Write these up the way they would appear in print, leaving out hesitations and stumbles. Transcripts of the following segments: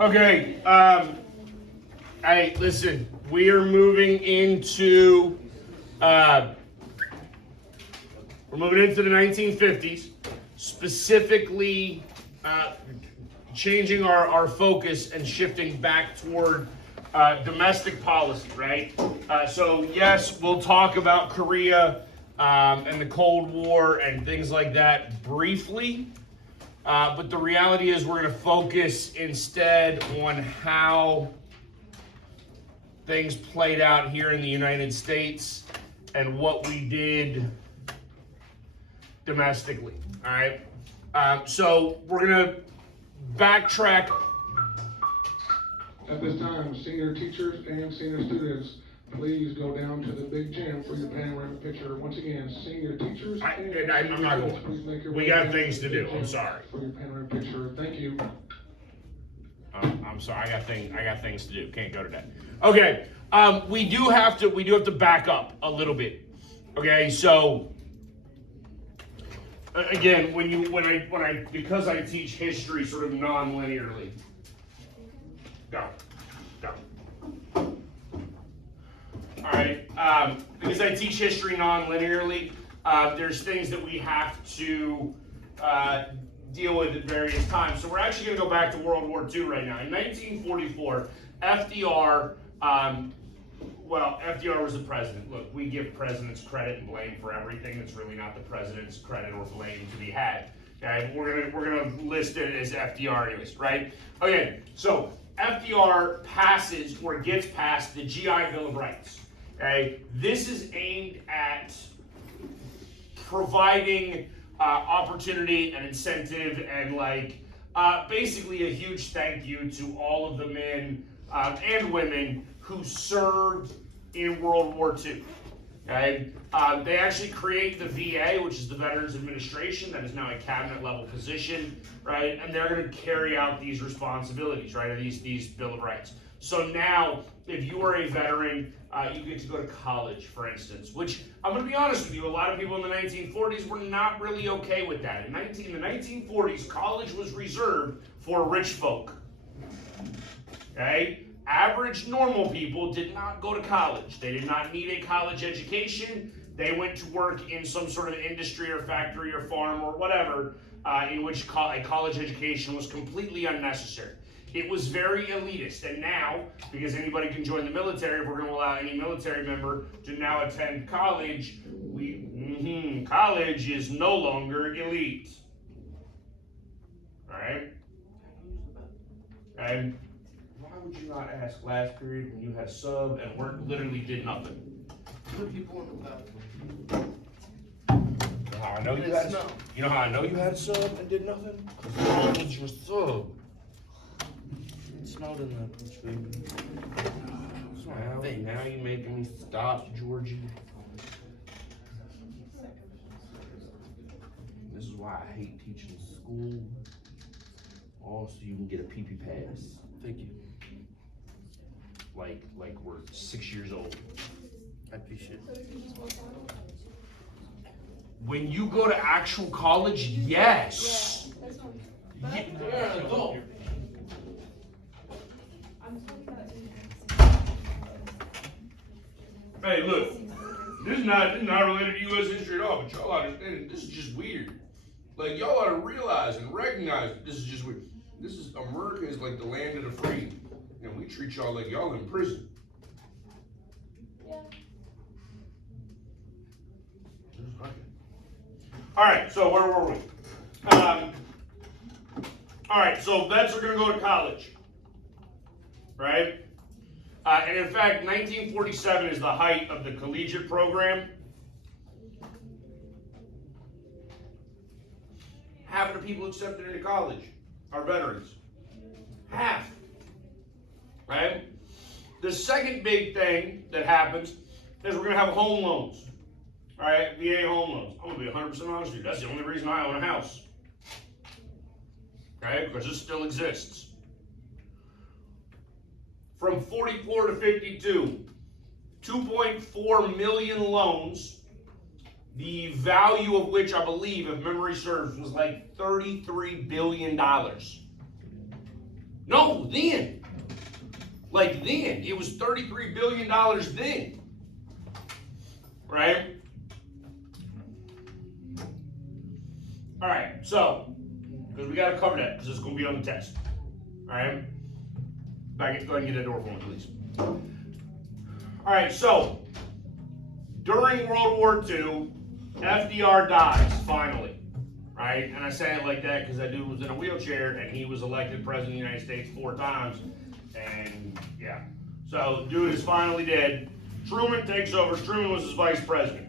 Okay, hey, listen, we are moving into, we're moving into the 1950s, specifically changing our focus and shifting back toward domestic policy, right? So yes, we'll talk about Korea and the Cold War and things like that briefly. But the reality is we're going to focus instead on how things played out here in the United States and what we did domestically, all right? So we're going to backtrack. At this time, senior teachers and senior students, please go down to the big gym for your panoramic picture. Once again, senior teachers and I'm not students, please make your going. We way got down things the to big do. gym I'm sorry. For your panoramic picture. Thank you. I'm sorry. I got things to do. Can't go to that. Okay. We do have to back up a little bit. Okay. So again, because I teach history sort of non-linearly. Go. All right. Because I teach history non-linearly, there's things that we have to deal with at various times. So we're actually going to go back to World War II right now. In 1944, FDR, FDR was the president. Look, we give presidents credit and blame for everything. That's really not the president's credit or blame to be had. Okay, we're gonna list it as FDR anyways, right? Okay, so FDR passes or gets passed the GI Bill of Rights. Okay, this is aimed at providing opportunity and incentive and basically a huge thank you to all of the men and women who served in World War II. Okay? They actually create the VA, which is the Veterans Administration, that is now a cabinet level position, right? And they're going to carry out these responsibilities, right? Or these Bill of Rights. So now, if you are a veteran, you get to go to college, for instance, which I'm going to be honest with you, a lot of people in the 1940s were not really okay with that. In the 1940s, college was reserved for rich folk. Okay? Average normal people did not go to college. They did not need a college education. They went to work in some sort of industry or factory or farm or whatever, in which a college education was completely unnecessary. It was very elitist, and now, because anybody can join the military, we're going to allow any military member to now attend college. College is no longer elite. All right? And why would you not ask last period when you had a sub and work literally did nothing? Put people in the bathroom. You know how I know you had a, you know how I know you had a sub and did nothing? Because it was your sub. It snowed in that bitch, baby. Now you're making me stop, Georgie. This is why I hate teaching school. Also, you can get a PP pass. Thank you. Like we're 6 years old. I appreciate it. When you go to actual college, yes. Yeah, You're an adult. Hey, look, this is not related to U.S. history at all, but y'all understand this is just weird. Like, y'all ought to realize and recognize that this is just weird. America is like the land of the free, and we treat y'all like y'all in prison. Yeah. All right, so where were we? All right, so vets are going to go to college, right? And in fact, 1947 is the height of the collegiate program. Half of the people accepted into college are veterans. Half. Right? The second big thing that happens is we're going to have home loans. All right, VA home loans. I'm going to be 100% honest with you. That's the only reason I own a house. Okay? Because this still exists. From 44 to 52, 2.4 million loans, the value of which I believe, if memory serves, was like $33 billion. No, then. Like then. It was $33 billion then. Right? Alright, so, because we got to cover that, because it's going to be on the test. Alright? Go ahead and get that door for me, please. Alright, so, during World War II, FDR dies, finally. Right? And I say it like that because that dude was in a wheelchair and he was elected president of the United States 4 times. And, yeah. So, dude is finally dead. Truman takes over. Truman was his vice president.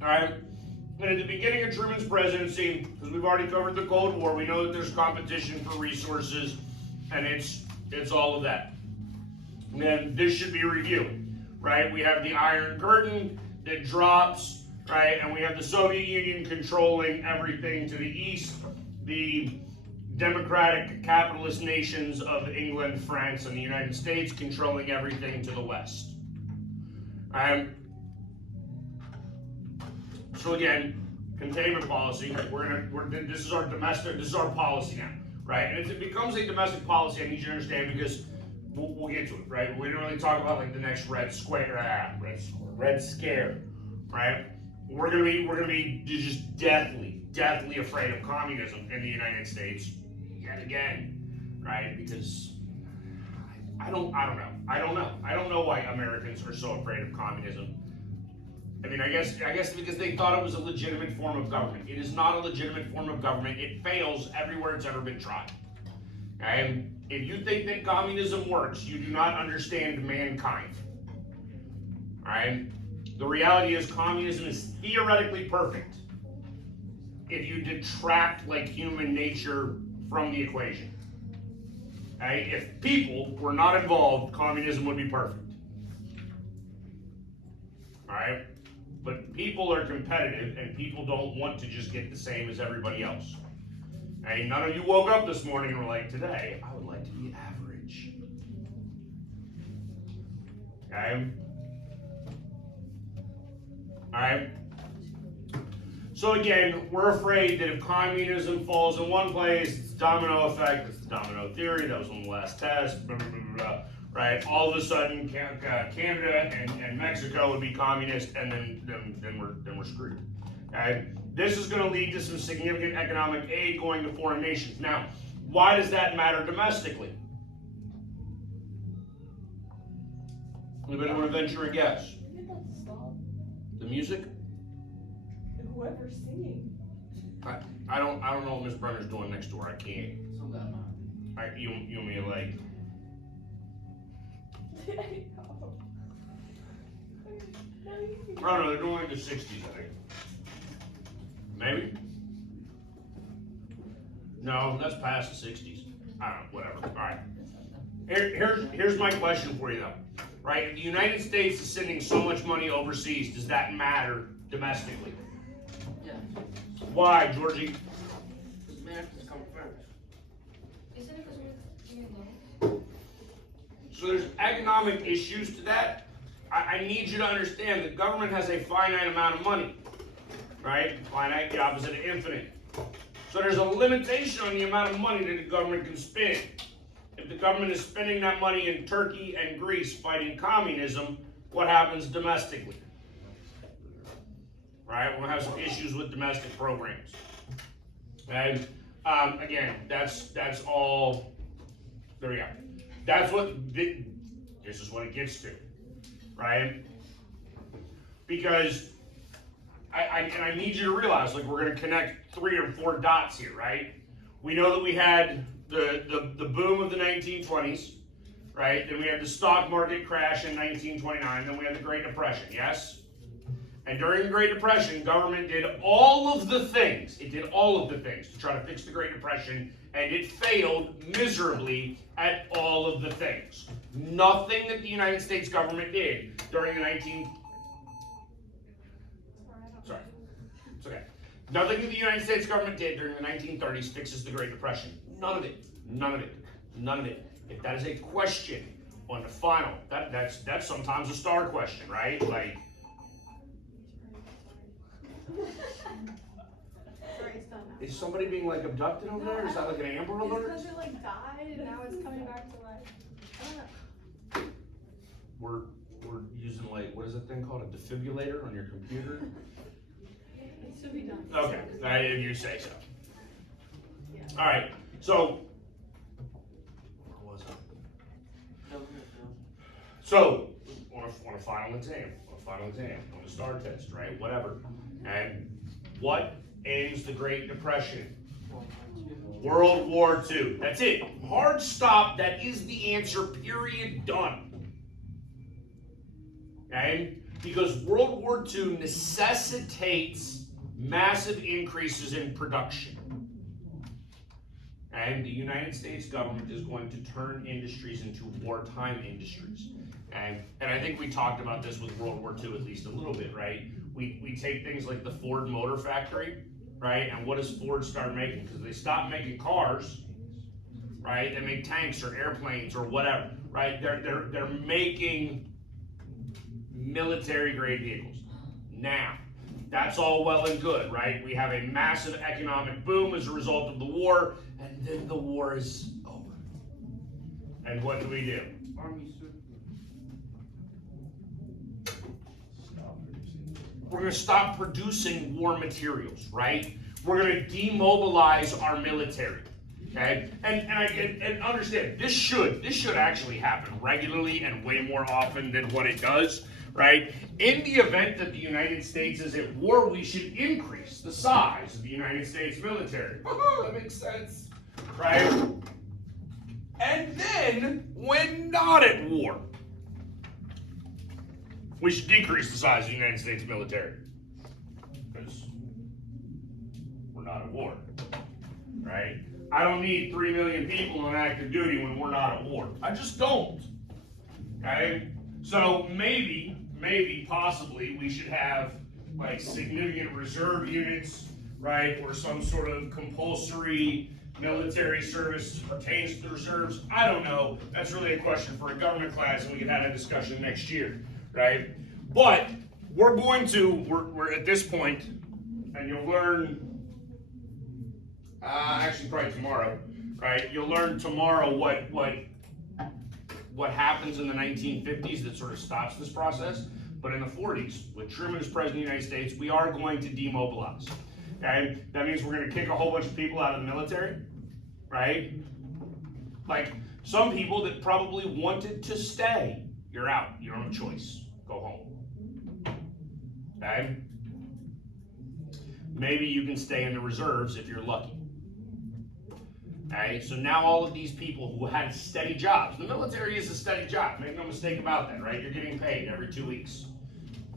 Alright? And at the beginning of Truman's presidency, because we've already covered the Cold War, we know that there's competition for resources, and it's all of that. And then this should be reviewed, right? We have the Iron Curtain that drops, right? And we have the Soviet Union controlling everything to the east, the democratic capitalist nations of England, France, and the United States controlling everything to the west. So again, containment policy. This is our domestic. This is our policy now, right? And if it becomes a domestic policy, I need you to understand because we'll get to it, right? We don't really talk about like the next Red Scare, right? We're gonna be just deathly afraid of communism in the United States yet again, right? Because I don't know. I don't know why Americans are so afraid of communism. I mean, I guess because they thought it was a legitimate form of government. It is not a legitimate form of government. It fails everywhere it's ever been tried. And if you think that communism works, you do not understand mankind. Alright? The reality is communism is theoretically perfect if you detract like human nature from the equation. Okay? If people were not involved, communism would be perfect. Alright? But people are competitive and people don't want to just get the same as everybody else. Hey, none of you woke up this morning and were like, today, I would like to be average. Okay? Alright? So again, we're afraid that if communism falls in one place, it's domino effect, it's the domino theory, that was on the last test, blah, blah, blah, blah, right? All of a sudden, Canada and Mexico would be communist, and then we're screwed. Okay? This is going to lead to some significant economic aid going to foreign nations. Now, why does that matter domestically? Anybody want to venture a guess? You get that to stop. The music? And whoever's singing. I don't know what Miss Brenner's doing next door. I can't. You want me to like? I don't know. They're doing like the '60s, I think. Maybe. No, that's past the '60s. I don't know. Whatever. All right. Here's my question for you though. Right? If the United States is sending so much money overseas, does that matter domestically? Yeah. Why, Georgie? Because Americans come first. Isn't it because we're doing that? So there's economic issues to that. I need you to understand that government has a finite amount of money, right? Finite, the opposite of infinite. So there's a limitation on the amount of money that the government can spend. If the government is spending that money in Turkey and Greece fighting communism, what happens domestically? Right? We're gonna have some issues with domestic programs. And again, that's all. There we go. That's what this is what it gets to, right? Because I need you to realize, like, we're going to connect 3 or 4 dots here, right? We know that we had the boom of the 1920s, right? Then we had the stock market crash in 1929. Then we had the Great Depression, yes? And during the Great Depression, government did all of the things. It did all of the things to try to fix the Great Depression, and it failed miserably at all of the things. Nothing that the United States government did during the It's okay. Nothing that the United States government did during the 1930s fixes the Great Depression. None of it. None of it. None of it. If that is a question on the final, that's sometimes a star question, right? Like, Sorry, stop. Is somebody being like abducted over there? Is that like an Amber It's Alert? because it like died and now it's coming back to life. I don't know. We're using like, what is that thing called? A defibrillator on your computer? It should be done. Okay, if you say so. Yeah. All right, so where was I? So on a final exam, on the STAR test, right? Whatever. And what ends the Great Depression? World War II. That's it. Hard stop. That is the answer. Period. Done. Okay? Because World War II necessitates massive increases in production. And the United States government is going to turn industries into wartime industries. And I think we talked about this with World War II at least a little bit, right? We take things like the Ford Motor Factory, right? And what does Ford start making? Because they stopped making cars, right? They make tanks or airplanes or whatever, right? They're making military grade vehicles. Now, that's all well and good, right? We have a massive economic boom as a result of the war, and then the war is over. And what do we do? We're going to stop producing war materials, right? We're going to demobilize our military, okay? And understand, this should actually happen regularly and way more often than what it does, right? In the event that the United States is at war, we should increase the size of the United States military. That makes sense, right? And then, when not at war, we should decrease the size of the United States military. Because we're not at war, right? I don't need 3 million people on active duty when we're not at war. I just don't, okay? So maybe, possibly, we should have like significant reserve units, right? Or some sort of compulsory military service pertains to the reserves. I don't know. That's really a question for a government class, and we can have a discussion next year, right? But we're at this point, and you'll learn, actually probably tomorrow, right? You'll learn tomorrow what happens in the 1950s that sort of stops this process. But in the 40s, with Truman as president of the United States, we are going to demobilize. Okay? That means we're going to kick a whole bunch of people out of the military, right? Like some people that probably wanted to stay. You're out. You don't have a choice. Go home. Okay? Maybe you can stay in the reserves if you're lucky. Okay, so now all of these people who had steady jobs, the military is a steady job, make no mistake about that, right? You're getting paid every 2 weeks,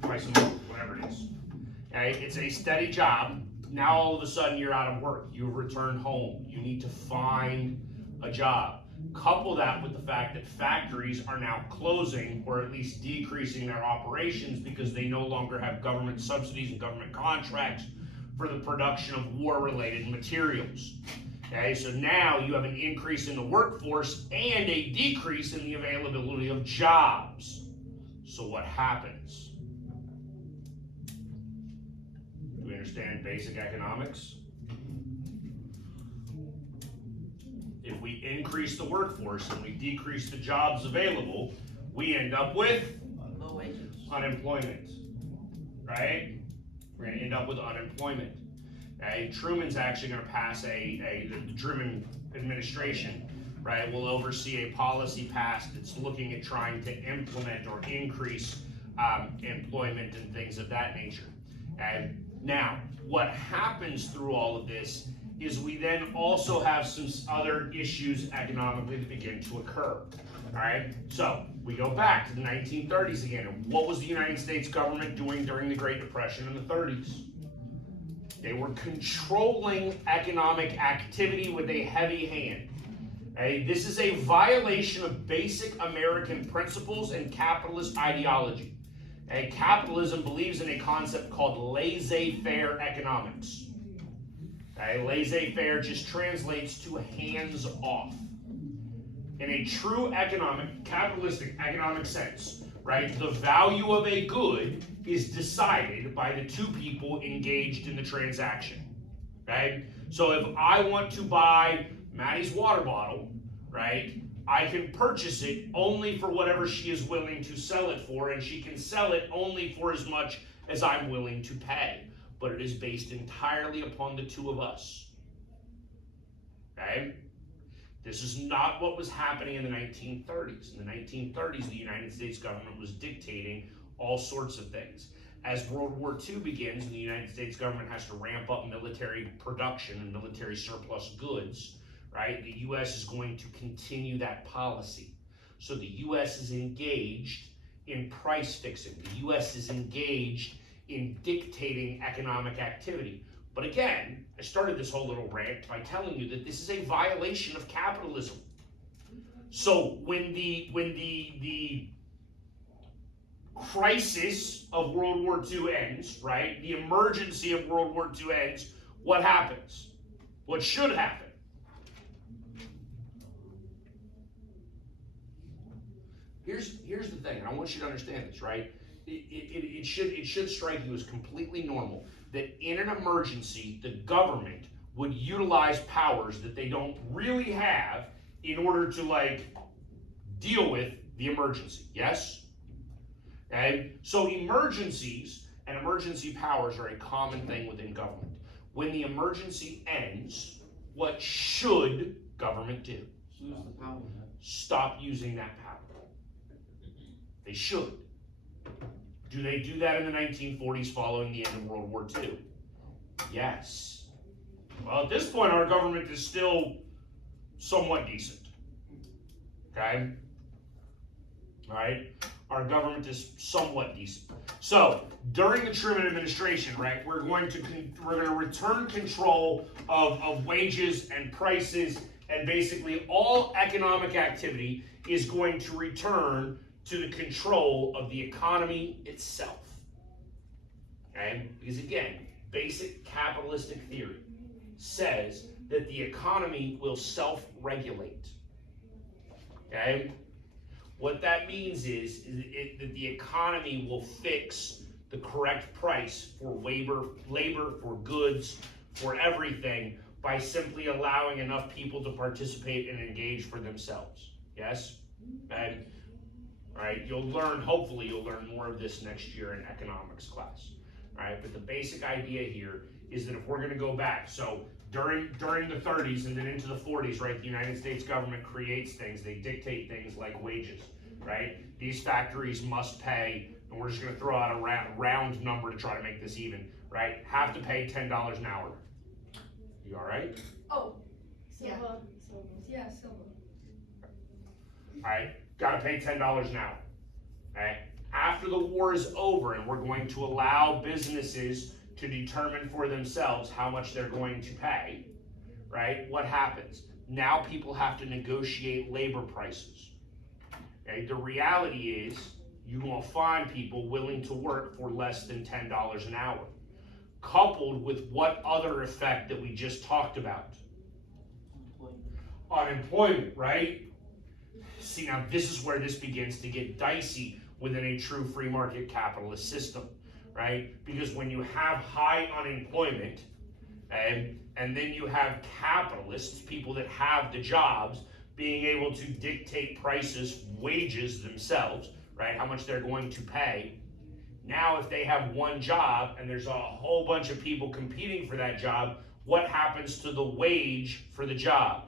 twice a month, whatever it is. Okay, it's a steady job. Now all of a sudden you're out of work. You've returned home. You need to find a job. Couple that with the fact that factories are now closing or at least decreasing their operations because they no longer have government subsidies and government contracts for the production of war-related materials. Okay, so now you have an increase in the workforce and a decrease in the availability of jobs. So what happens? Do we understand basic economics? If we increase the workforce and we decrease the jobs available, we end up with Low wages. unemployment, right? We're going to end up with unemployment. Okay? Truman's actually going to pass the Truman administration, right, will oversee a policy passed that's looking at trying to implement or increase employment and things of that nature. And now, what happens through all of this is we then also have some other issues economically that begin to occur. All right, so we go back to the 1930s again. And what was the United States government doing during the Great Depression in the 30s? They were controlling economic activity with a heavy hand. Okay? This is a violation of basic American principles and capitalist ideology. Okay? Capitalism believes in a concept called laissez-faire economics. Okay? Laissez-faire just translates to hands-off. In a true capitalistic economic sense, right, the value of a good is decided by the two people engaged in the transaction. Okay? So if I want to buy Maddie's water bottle, right, I can purchase it only for whatever she is willing to sell it for, and she can sell it only for as much as I'm willing to pay. But it is based entirely upon the two of us. Okay? This is not what was happening in the 1930s. In the 1930s, the United States government was dictating all sorts of things. As World War II begins and the United States government has to ramp up military production and military surplus goods, right, the U.S. is going to continue that policy. So the U.S. is engaged in price fixing. The U.S. is engaged in dictating economic activity. But again, I started this whole little rant by telling you that this is a violation of capitalism. So when the crisis of World War II ends, right, the emergency of World War II ends, what happens? What should happen? Here's the thing, and I want you to understand this, right? It should strike you as completely normal that in an emergency, the government would utilize powers that they don't really have in order to, like, deal with the emergency, yes? Okay? So emergencies and emergency powers are a common thing within government. When the emergency ends, what should government do? Use the power. Stop using that power. They should. Do they do that in the 1940s following the end of World War II? Yes. Well, at this point, our government is still somewhat decent. Okay? All right? Our government is somewhat decent. So, during the Truman administration, right, we're going to return control of wages and prices, and basically all economic activity is going to return to the control of the economy itself. Okay? Because again, basic capitalistic theory says that the economy will self-regulate. Okay? What that means is that the economy will fix the correct price for labor, for goods, for everything by simply allowing enough people to participate and engage for themselves. Yes? Okay? All right, hopefully you'll learn more of this next year in economics class. All right, but the basic idea here is that if we're gonna go back, so during the 30s and then into the 40s, right, the United States government creates things, they dictate things like wages, right? These factories must pay, and we're just gonna throw out a round number to try to make this even, right? Have to pay $10 an hour. You all right? Oh, Yeah. Silva. Yeah, Silva. All right, gotta pay $10 an hour. Okay? After the war is over and we're going to allow businesses to determine for themselves how much they're going to pay, right? What happens? Now people have to negotiate labor prices. Okay? The reality is you're gonna find people willing to work for less than $10 an hour, coupled with what other effect that we just talked about? Unemployment, right? See, now this is where this begins to get dicey within a true free market capitalist system, right? Because when you have high unemployment, and then you have capitalists, people that have the jobs, being able to dictate prices, wages themselves, right? How much they're going to pay. Now, if they have one job and there's a whole bunch of people competing for that job, what happens to the wage for the job?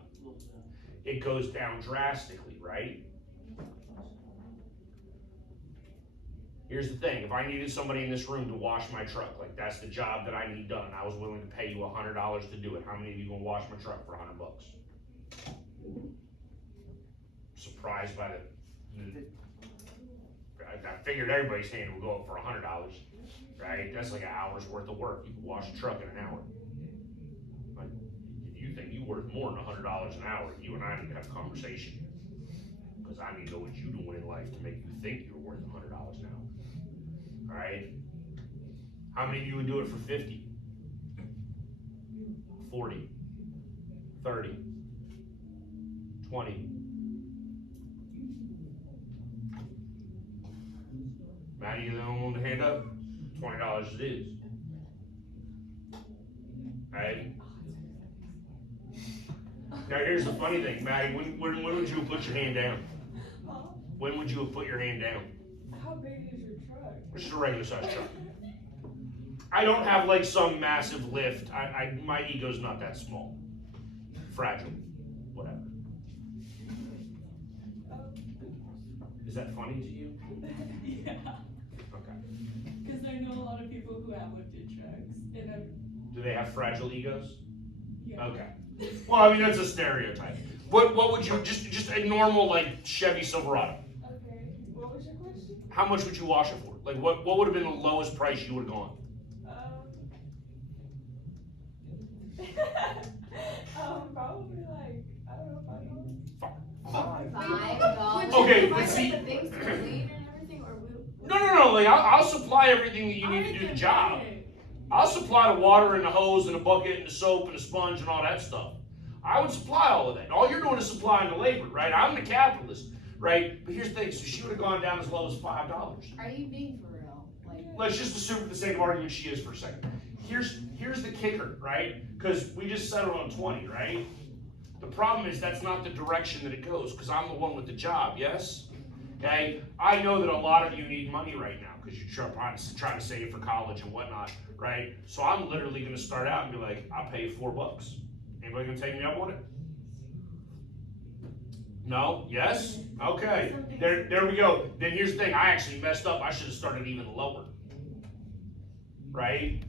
It goes down drastically, right? Here's the thing, if I needed somebody in this room to wash my truck, like that's the job that I need done, and I was willing to pay you $100 to do it, how many of you gonna wash my truck for $100? Surprised by I figured everybody's hand would go up for $100, right? That's like an hour's worth of work. You can wash a truck in an hour. Like, if you think you're worth more than $100 an hour, you and I need to have a conversation. Because I need to know what you're doing in life to make you think you're worth $100 an hour. Alright? How many of you would do it for 50? 40? 30? 20? Maddie, you the only one to hand up? $20 it is. Right? Now here's the funny thing, Maddie, when would you have put your hand down? Huh? When would you have put your hand down? How big is your truck? Which is a regular size truck. I don't have like some massive lift. My ego's not that small. Fragile. Whatever. Is that funny to you? Yeah, Okay. because I know a lot of people who have lifted trucks, and Do they have fragile egos? yeah. Okay. Well, I mean that's a stereotype. What would you just a normal like Chevy Silverado? Okay, what was your question? How much would you wash it for? Like what would have been the lowest price you would have gone? Probably like, I don't know, $5. $5. Okay, Would but you see- provide the things to clean and everything, or No. Like I'll supply everything that you need to do the job. I'll supply the water and the hose and the bucket and the soap and the sponge and all that stuff. I would supply all of that. All you're doing is supplying the labor, right? I'm the capitalist, right? But here's the thing, so she would have gone down as low as $5. are you being for real? Like, Let's just assume for the sake of argument she is for a second. Here's the kicker, right? Because we just settled on 20, right? The problem is that's not the direction that it goes, because I'm the one with the job, yes? Okay? I know that a lot of you need money right now, because you're trying to save for college and whatnot, right? So I'm literally gonna start out and be like, I'll pay you $4. Anybody gonna take me up on it? No? Yes? Okay. There we go. Then here's the thing, I actually messed up. I should have started even lower. Right?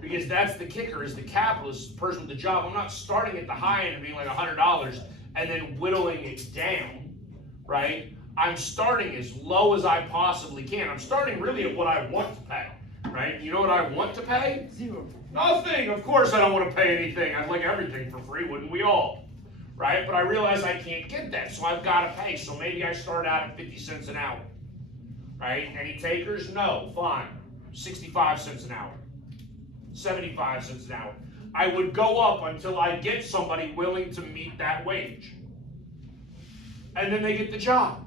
Because that's the kicker, is the capitalist, the person with the job. I'm not starting at the high end and being like $100 and then whittling it down, right? I'm starting as low as I possibly can. I'm starting really at what I want to pay, right? You know what I want to pay? Zero. Nothing. Of course I don't want to pay anything. I'd like everything for free, wouldn't we all? Right? But I realize I can't get that, so I've got to pay. So maybe I start out at 50 cents an hour. Right? Any takers? No. Fine. 65 cents an hour. 75 cents an hour. I would go up until I get somebody willing to meet that wage. And then they get the job.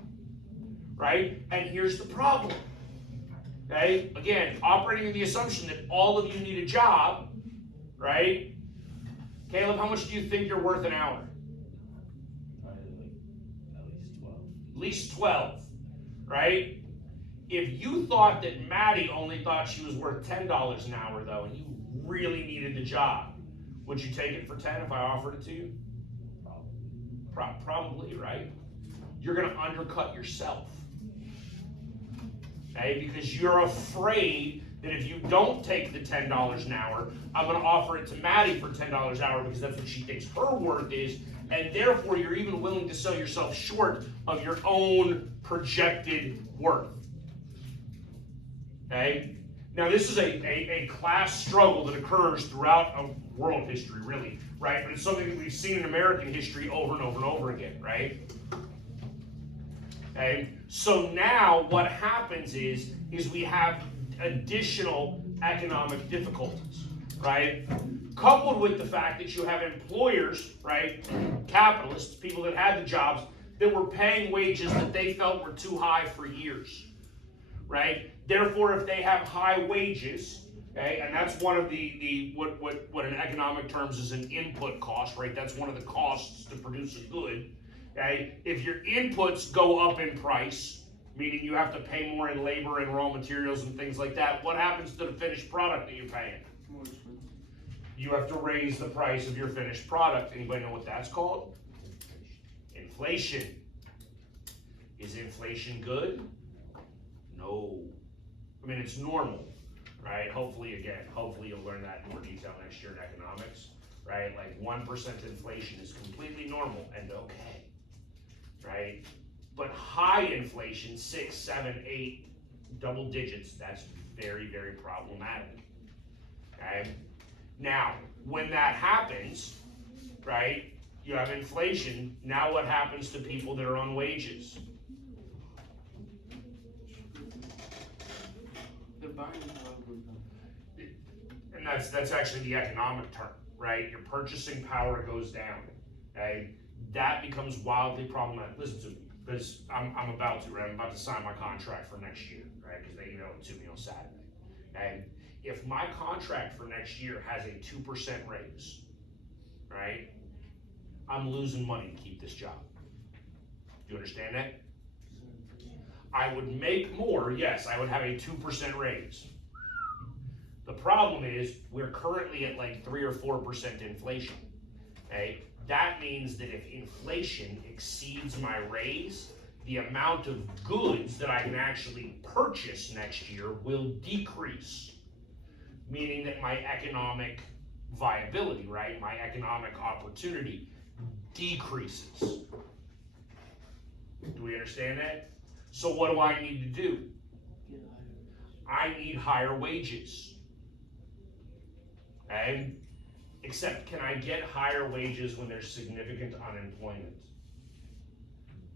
Right? And here's the problem. Okay? Again, operating in the assumption that all of you need a job, right? Caleb, how much do you think you're worth an hour? Probably like at least 12. At least 12, right? If you thought that Maddie only thought she was worth $10 an hour though, and you really needed the job, would you take it for 10 if I offered it to you? Probably, right? You're gonna undercut yourself. Okay, because you're afraid that if you don't take the $10 an hour, I'm gonna offer it to Maddie for $10 an hour because that's what she thinks her worth is, and therefore you're even willing to sell yourself short of your own projected worth. Okay? Now this is a class struggle that occurs throughout world history, really, right? But it's something that we've seen in American history over and over and over again, right? Okay, so now what happens is we have additional economic difficulties, right? Coupled with the fact that you have employers, right, capitalists, people that had the jobs, that were paying wages that they felt were too high for years, right? Therefore, if they have high wages, okay, and that's one of the what in economic terms is an input cost, right? That's one of the costs to produce a good. Okay, if your inputs go up in price, meaning you have to pay more in labor and raw materials and things like that, what happens to the finished product that you're paying? You have to raise the price of your finished product. Anybody know what that's called? Inflation. Is inflation good? No. I mean, it's normal, right? Hopefully you'll learn that in more detail next year in economics, right? Like 1% inflation is completely normal and okay. Right? But high inflation, 6, 7, 8, double digits, that's very, very problematic. Okay? Now, when that happens, right, you have inflation, now what happens to people that are on wages? The buying power goes down. And that's actually the economic term, right? Your purchasing power goes down. Okay? That becomes wildly problematic. Listen to me, because I'm about to sign my contract for next year, right? Because they emailed it to me on Saturday. And if my contract for next year has a 2% raise, right? I'm losing money to keep this job. Do you understand that? I would make more, yes, I would have a 2% raise. The problem is, we're currently at like 3 or 4% inflation, okay? That means that if inflation exceeds my raise, the amount of goods that I can actually purchase next year will decrease, meaning that my economic viability, right, my economic opportunity decreases. Do we understand that? So what do I need to do? I need higher wages. And except, can I get higher wages when there's significant unemployment?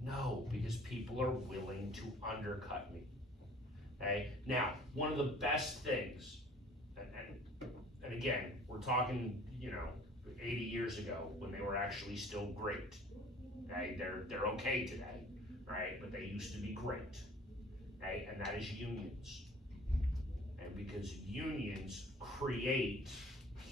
No, because people are willing to undercut me. Okay? Now, one of the best things, and again, we're talking, 80 years ago when they were actually still great. Okay? They're okay today, right? But they used to be great. Okay? And that is unions. And because unions create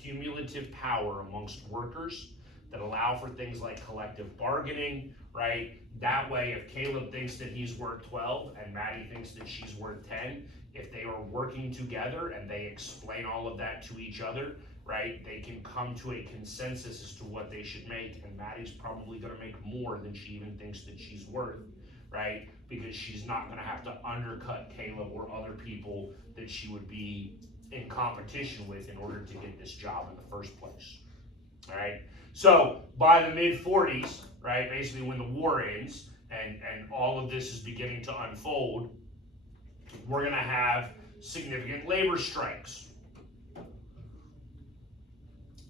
cumulative power amongst workers that allow for things like collective bargaining, right? That way, if Caleb thinks that he's worth 12 and Maddie thinks that she's worth 10, if they are working together and they explain all of that to each other, right, they can come to a consensus as to what they should make, and Maddie's probably gonna make more than she even thinks that she's worth, right? Because she's not gonna have to undercut Caleb or other people that she would be in competition with in order to get this job in the first place, all right? So by the mid-40s, right, basically when the war ends and all of this is beginning to unfold, we're gonna have significant labor strikes.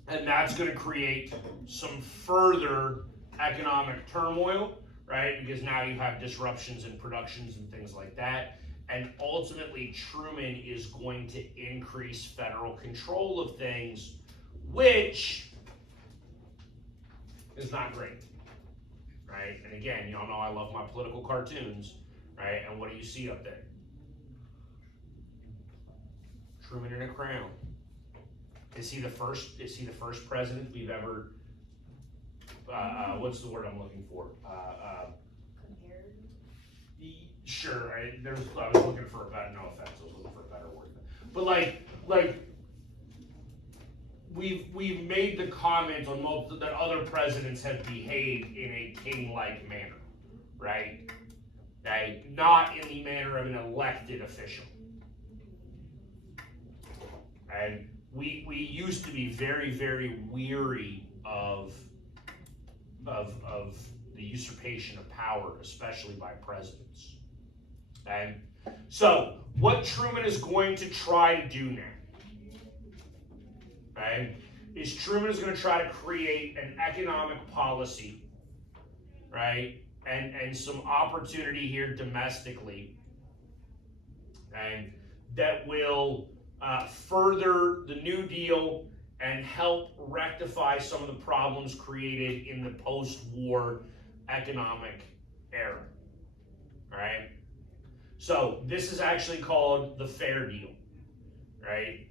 And that's gonna create some further economic turmoil, right? Because now you have disruptions in productions and things like that. And ultimately, Truman is going to increase federal control of things, which is not great, right? And again, y'all know I love my political cartoons, right? And what do you see up there? Truman in a crown. Is he the first president we've ever, what's the word I'm looking for? Compared? Sure, I was looking for a better, no offense, I was looking for a better word. But like, we've made the comment on multiple, that other presidents have behaved in a king-like manner, right? Okay, not in the manner of an elected official. And we used to be very, very weary of the usurpation of power, especially by presidents. And so, what Truman is going to try to do now, right, is Truman is going to try to create an economic policy, right, and some opportunity here domestically, and that will further the New Deal and help rectify some of the problems created in the post-war economic era, right? So this is actually called the Fair Deal, right?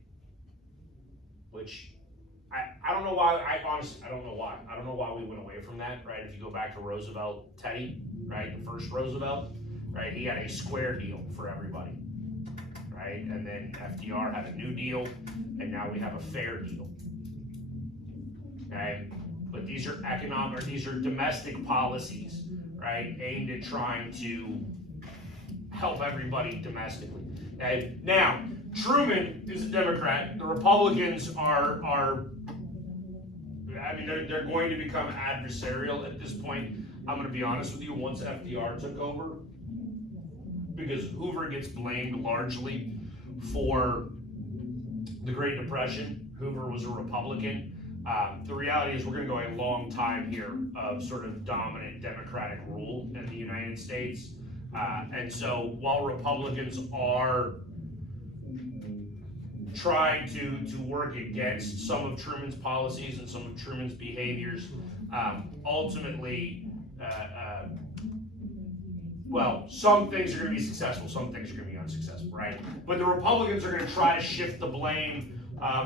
Which I don't know why, I don't know why. I don't know why we went away from that, right? If you go back to Roosevelt, Teddy, right, the first Roosevelt, right, he had a square deal for everybody, right? And then FDR had a New Deal, and now we have a fair deal, okay? But these are domestic policies, right, aimed at trying to help everybody domestically. Okay? Now, Truman is a Democrat. The Republicans are they're going to become adversarial at this point. I'm going to be honest with you, once FDR took over, because Hoover gets blamed largely for the Great Depression. Hoover was a Republican. The reality is we're going to go a long time here of sort of dominant Democratic rule in the United States. And so while Republicans are trying to work against some of Truman's policies and some of Truman's behaviors, ultimately, well, some things are going to be successful, some things are going to be unsuccessful, right? But the Republicans are going to try to shift the blame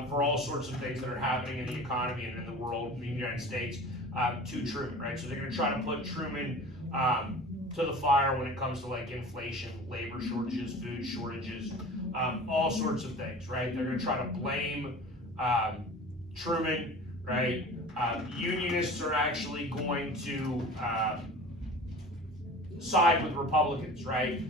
for all sorts of things that are happening in the economy and in the world, in the United States, to Truman, right? So they're gonna try to put Truman to the fire when it comes to like inflation, labor shortages, food shortages, all sorts of things, right? They're gonna try to blame Truman, right? Unionists are actually going to side with Republicans, right?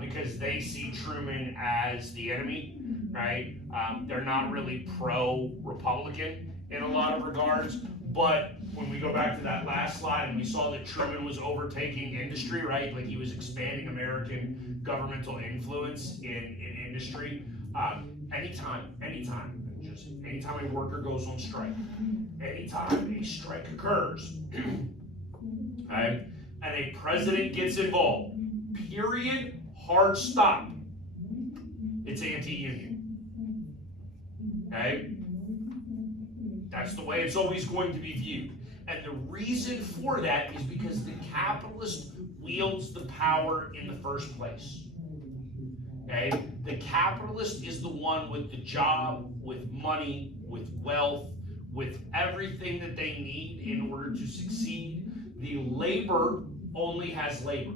Because they see Truman as the enemy, right? They're not really pro-Republican in a lot of regards, but when we go back to that last slide and we saw that Truman was overtaking industry, right? Like he was expanding American governmental influence in industry. Anytime a worker goes on strike, anytime a strike occurs, okay, and a president gets involved, period, hard stop, it's anti-union, okay? That's the way it's always going to be viewed. And the reason for that is because the capitalist wields the power in the first place. Okay? The capitalist is the one with the job, with money, with wealth, with everything that they need in order to succeed. The labor only has labor.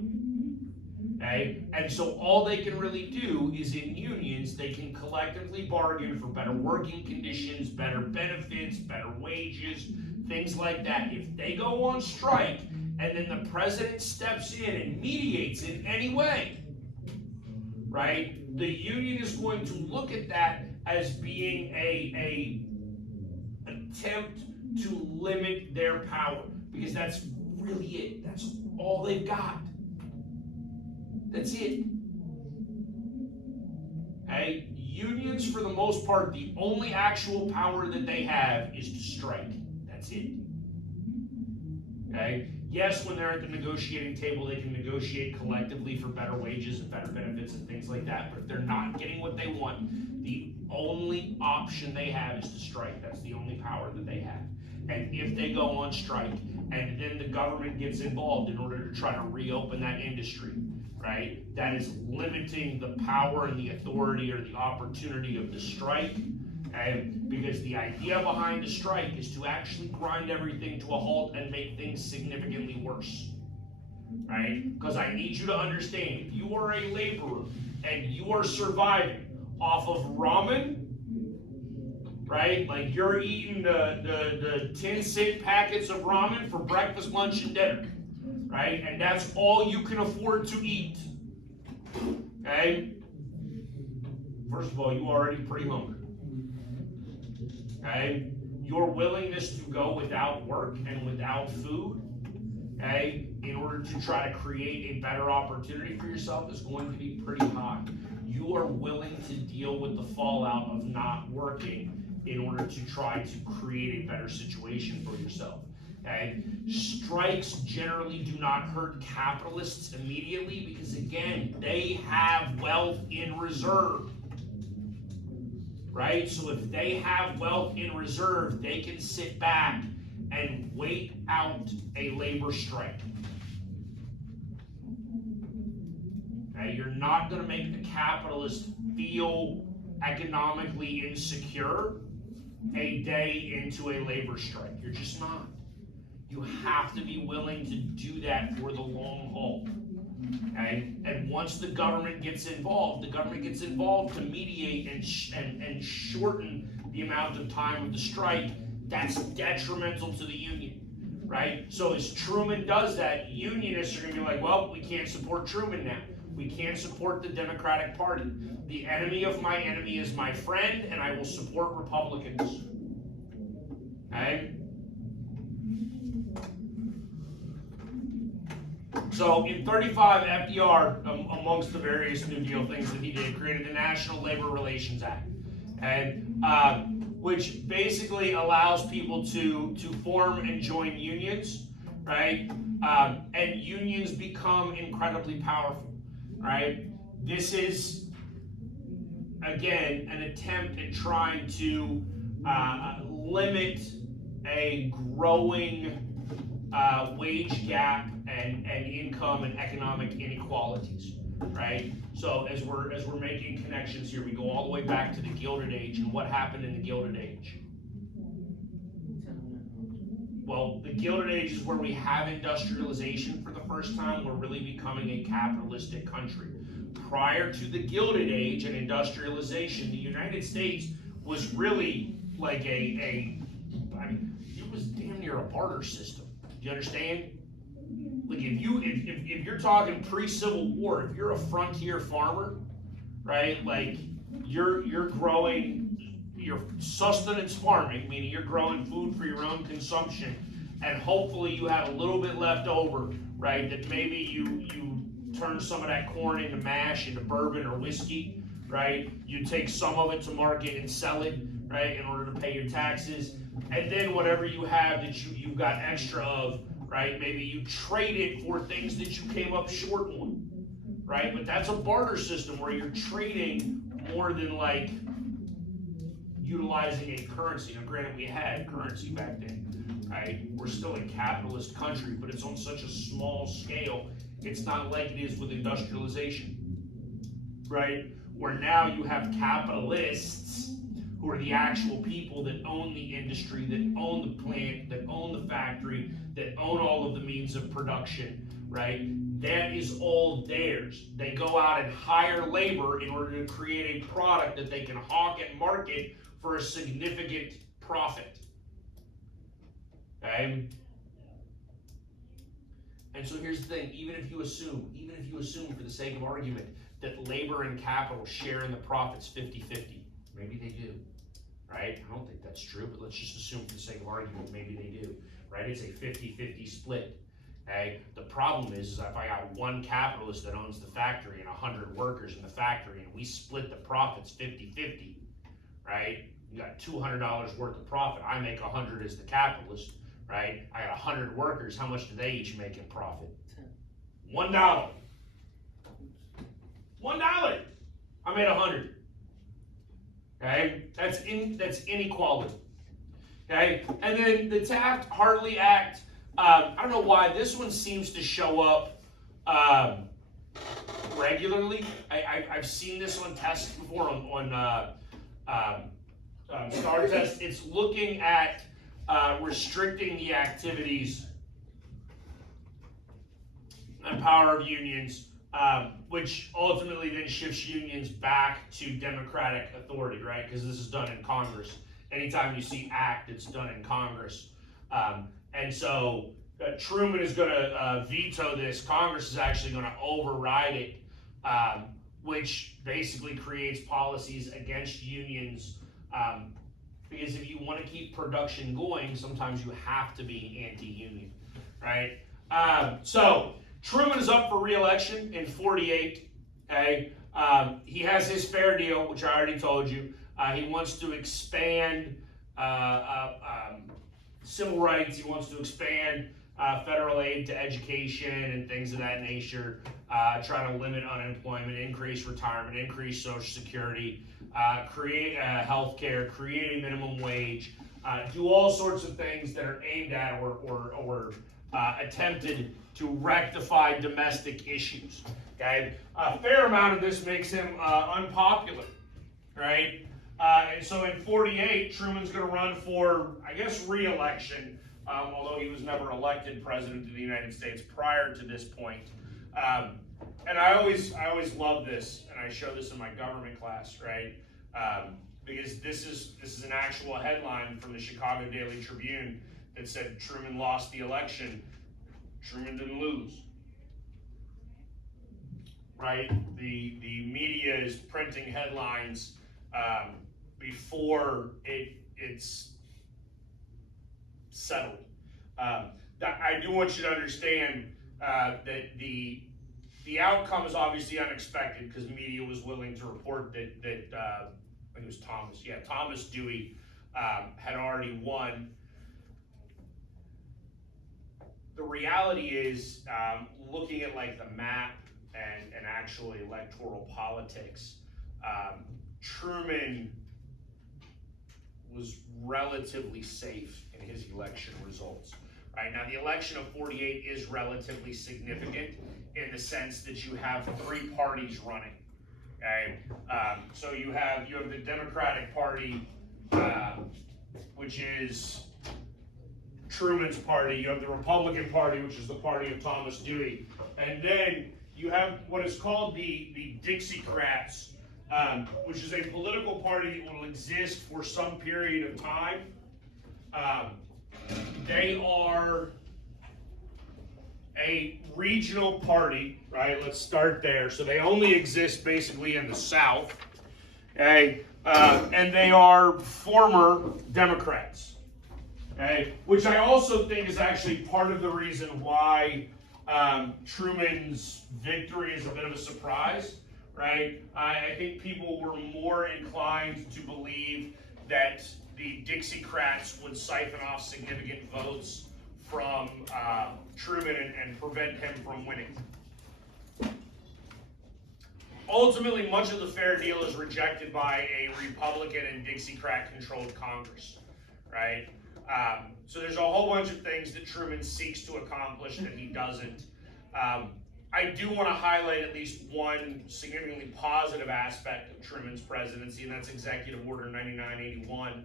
Okay? And so all they can really do is in unions, they can collectively bargain for better working conditions, better benefits, better wages, things like that. If they go on strike and then the president steps in and mediates in any way, right, the union is going to look at that as being a attempt to limit their power, because that's really it. That's all they've got. That's it. Okay? Unions, for the most part, the only actual power that they have is to strike. That's it. Okay? Yes, when they're at the negotiating table, they can negotiate collectively for better wages and better benefits and things like that. But if they're not getting what they want, the only option they have is to strike. That's the only power that they have. And if they go on strike, and then the government gets involved in order to try to reopen that industry, right, that is limiting the power and the authority or the opportunity of the strike. And because the idea behind the strike is to actually grind everything to a halt and make things significantly worse, right? Because I need you to understand, if you are a laborer and you are surviving off of ramen, right? Like you're eating the 10-cent packets of ramen for breakfast, lunch, and dinner, right? And that's all you can afford to eat, okay? First of all, you already pretty hungry. Okay? Your willingness to go without work and without food, okay, in order to try to create a better opportunity for yourself is going to be pretty high. You are willing to deal with the fallout of not working in order to try to create a better situation for yourself. Okay? Strikes generally do not hurt capitalists immediately because, again, they have wealth in reserve. Right? So if they have wealth in reserve, they can sit back and wait out a labor strike. Okay? You're not going to make the capitalist feel economically insecure a day into a labor strike. You're just not. You have to be willing to do that for the long haul. Okay? And once the government gets involved to mediate and shorten the amount of time of the strike. That's detrimental to the union, right? So as Truman does that, unionists are going to be like, well, we can't support Truman now. We can't support the Democratic Party. The enemy of my enemy is my friend, and I will support Republicans. Okay? So in 35, FDR, amongst the various New Deal things that he did, created the National Labor Relations Act, and which basically allows people to form and join unions, right? And unions become incredibly powerful, right? This is, again, an attempt at trying to limit a growing wage gap and income and economic inequalities, right? So as we're making connections here, we go all the way back to the Gilded Age, and what happened in the Gilded Age? Well, the Gilded Age is where we have industrialization for the first time. We're really becoming a capitalistic country. Prior to the Gilded Age and industrialization, the United States was really like I mean, it was damn near a barter system. Do you understand? Like if you're talking pre-Civil War, if you're a frontier farmer, right? Like you're growing your sustenance farming, meaning you're growing food for your own consumption, and hopefully you have a little bit left over, right? That maybe you turn some of that corn into mash, into bourbon or whiskey, right? You take some of it to market and sell it, right, in order to pay your taxes, and then whatever you have that you've got extra of, right? Maybe you trade it for things that you came up short on, right? But that's a barter system where you're trading more than like utilizing a currency. Now, granted, we had currency back then, right? We're still a capitalist country, but it's on such a small scale. It's not like it is with industrialization, right? Where now you have capitalists who are the actual people that own the industry, that own the plant, that own the factory, that own all of the means of production, right? That is all theirs. They go out and hire labor in order to create a product that they can hawk and market for a significant profit. Okay? And so here's the thing, even if you assume for the sake of argument that labor and capital share in the profits 50-50, maybe they do, right? I don't think that's true, but let's just assume for the sake of argument, maybe they do, right? It's a 50-50 split, okay? The problem is if I got one capitalist that owns the factory and 100 workers in the factory and we split the profits 50-50, right? You got $200 worth of profit. I make 100 as the capitalist, right? I got 100 workers. How much do they each make in profit? $1. $1. I made 100. Okay, that's inequality. Okay, and then the Taft-Hartley Act. I don't know why this one seems to show up regularly. I've seen this on tests before on STAR test. It's looking at restricting the activities and power of unions, which ultimately then shifts unions back to democratic authority, right? Because this is done in Congress. Anytime you see act, it's done in Congress. And so Truman is going to veto this. Congress is actually going to override it, which basically creates policies against unions. Because if you want to keep production going, sometimes you have to be anti-union, right? So Truman is up for re-election in 48. Okay, he has his fair deal, which I already told you. He wants to expand civil rights. He wants to expand federal aid to education and things of that nature. Try to limit unemployment, increase retirement, increase Social Security, create health care, create a minimum wage, do all sorts of things that are aimed at or attempted to rectify domestic issues. Okay, a fair amount of this makes him unpopular, right? And so in 48, Truman's going to run for, I guess, re-election, although he was never elected president of the United States prior to this point. And I always love this, and I show this in my government class, right? Because this is an actual headline from the Chicago Daily Tribune that said Truman lost the election. Truman didn't lose, right? The media is printing headlines before it's settled. I do want you to understand that the outcome is obviously unexpected because media was willing to report that I think it was Thomas Dewey had already won. The reality is, looking at like the map and actual electoral politics, Truman was relatively safe in his election results. Right now, the election of 48 is relatively significant in the sense that you have three parties running. Okay, so you have the Democratic Party, which is Truman's party. You have the Republican Party, which is the party of Thomas Dewey, and then you have what is called the Dixiecrats, which is a political party that will exist for some period of time. They are a regional party, right? Let's start there. So they only exist basically in the South, okay? And they are former Democrats, okay? Which I also think is actually part of the reason why Truman's victory is a bit of a surprise, right? I think people were more inclined to believe that the Dixiecrats would siphon off significant votes from Truman and prevent him from winning. Ultimately, much of the fair deal is rejected by a Republican and Dixiecrat-controlled Congress, right? So there's a whole bunch of things that Truman seeks to accomplish that he doesn't. I do want to highlight at least one significantly positive aspect of Truman's presidency, and that's Executive Order 9981.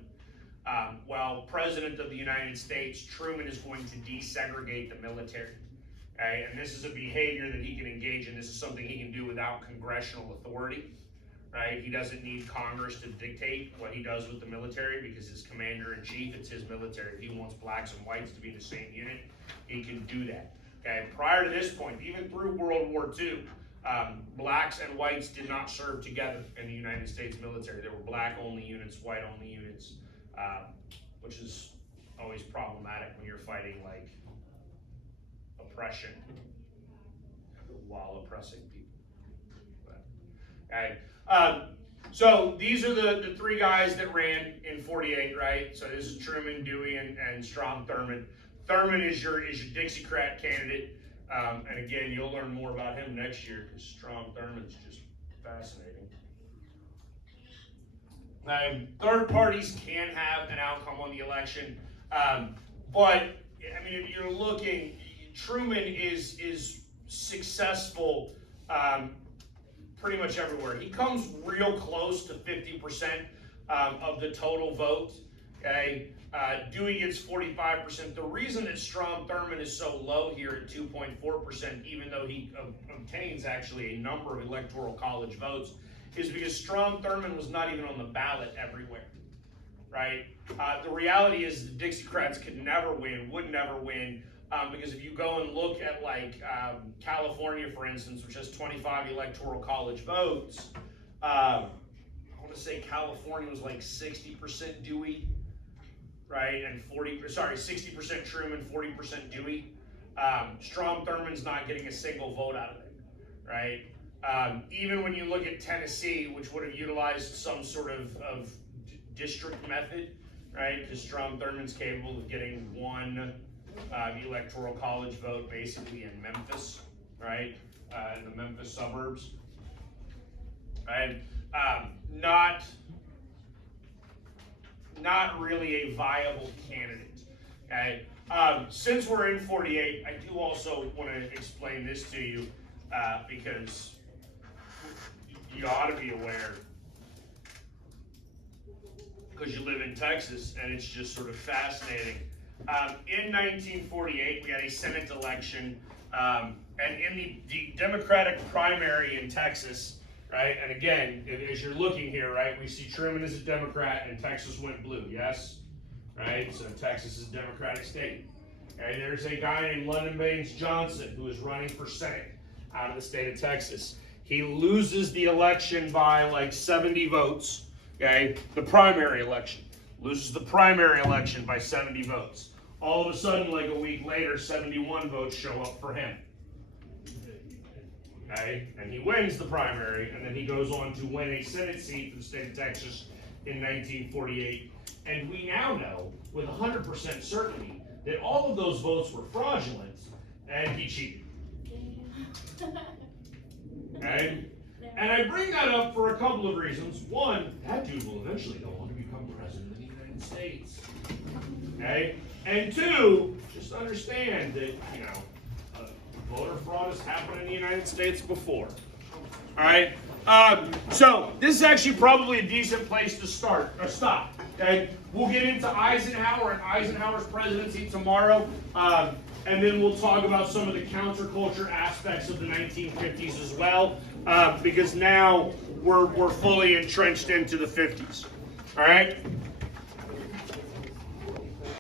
While President of the United States, Truman is going to desegregate the military. Okay? And this is a behavior that he can engage in. This is something he can do without congressional authority. Right? He doesn't need Congress to dictate what he does with the military because his commander-in-chief, it's his military. If he wants blacks and whites to be in the same unit, he can do that. Okay? Prior to this point, even through World War II, blacks and whites did not serve together in the United States military. There were black-only units, white-only units. Which is always problematic when you're fighting like oppression while oppressing people. Okay. So these are the three guys that ran in 48, right? So this is Truman, Dewey, and Strom Thurmond. Thurmond is your Dixiecrat candidate, and again, you'll learn more about him next year because Strom Thurmond's just fascinating. Third parties can have an outcome on the election, but I mean, if you're looking, Truman is successful pretty much everywhere. He comes real close to 50% of the total vote. Okay, Dewey gets 45%. The reason that Strom Thurmond is so low here at 2.4%, even though he obtains actually a number of electoral college votes, is because Strom Thurmond was not even on the ballot everywhere, right? The reality is the Dixiecrats could never win, would never win, because if you go and look at like California, for instance, which has 25 electoral college votes, I want to say California was like 60% Dewey, right? And 60% Truman, 40% Dewey. Strom Thurmond's not getting a single vote out of it, right? Even when you look at Tennessee, which would have utilized some sort of district method, right? Because Strom Thurmond's capable of getting one electoral college vote basically in Memphis, right? In the Memphis suburbs, right? Not really a viable candidate, okay? Since we're in 48, I do also want to explain this to you because you ought to be aware, because you live in Texas, and it's just sort of fascinating. In 1948, we had a Senate election, and in the Democratic primary in Texas, right, and again, as you're looking here, right, we see Truman as a Democrat, and Texas went blue, yes? Right, so Texas is a Democratic state. Okay, there's a guy named Lyndon Baines Johnson who is running for Senate out of the state of Texas. He loses the election by like 70 votes, okay? The primary election. Loses the primary election by 70 votes. All of a sudden, like a week later, 71 votes show up for him. Okay? And he wins the primary, and then he goes on to win a Senate seat for the state of Texas in 1948. And we now know with 100% certainty that all of those votes were fraudulent, and he cheated. Okay? And I bring that up for a couple of reasons. One, that dude will eventually go on to become president of the United States. Okay? And two, just understand that, voter fraud has happened in the United States before. All right. So this is actually probably a decent place to start or stop. Okay. We'll get into Eisenhower and Eisenhower's presidency tomorrow, and then we'll talk about some of the counterculture aspects of the 1950s as well, because now we're fully entrenched into the 50s. All right.